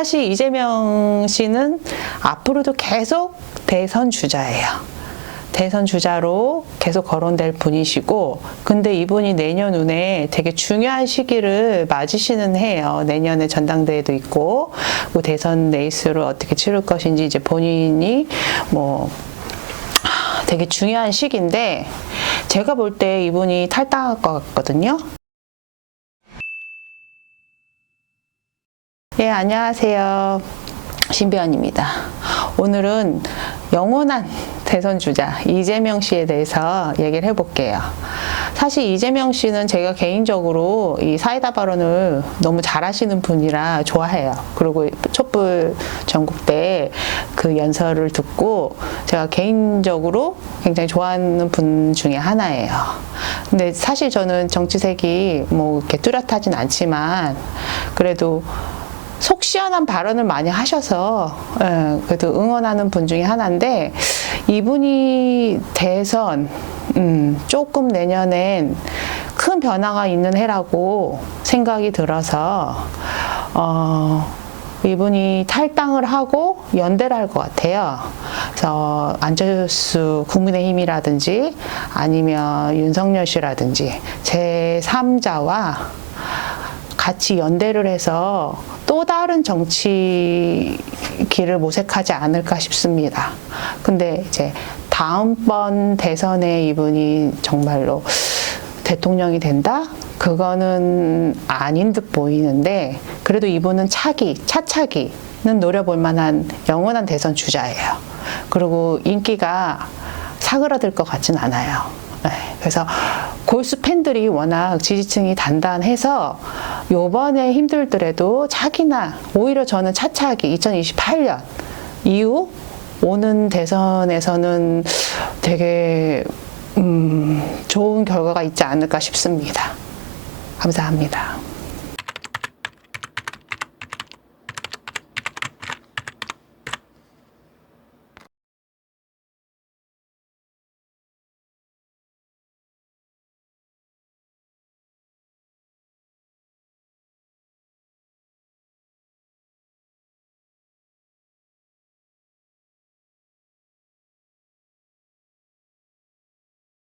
사실 이재명 씨는 앞으로도 계속 대선 주자예요. 대선 주자로 계속 거론될 분이시고, 근데 이분이 내년 운에 되게 중요한 시기를 맞으시는 해요. 내년에 전당대회도 있고, 그 대선 레이스를 어떻게 치를 것인지 이제 본인이 뭐 되게 중요한 시기인데 제가 볼 때 이분이 탈당할 것 같거든요. 예, 안녕하세요. 신비원입니다. 오늘은 영원한 대선 주자 이재명 씨에 대해서 얘기를 해볼게요. 사실 이재명 씨는 제가 개인적으로 이 사이다 발언을 너무 잘하시는 분이라 좋아해요. 그리고 촛불 전국대 그 연설을 듣고 제가 개인적으로 굉장히 좋아하는 분 중에 하나예요. 근데 사실 저는 정치색이 뭐 이렇게 뚜렷하진 않지만 그래도 속 시원한 발언을 많이 하셔서 예, 그래도 응원하는 분 중에 하나인데 이분이 대선 음, 조금 내년엔 큰 변화가 있는 해라고 생각이 들어서 어, 이분이 탈당을 하고 연대를 할 것 같아요. 그래서 안철수 국민의힘이라든지 아니면 윤석열 씨라든지 제 3자와 같이 연대를 해서 또 다른 정치 길을 모색하지 않을까 싶습니다. 근데 이제 다음번 대선에 이분이 정말로 대통령이 된다? 그거는 아닌 듯 보이는데 그래도 이분은 차기, 차차기는 노려볼 만한 영원한 대선 주자예요. 그리고 인기가 사그라들 것 같진 않아요. 네, 그래서 골수 팬들이 워낙 지지층이 단단해서 요번에 힘들더라도 차기나 오히려 저는 차차기 2028년 이후 오는 대선에서는 되게 음, 좋은 결과가 있지 않을까 싶습니다. 감사합니다.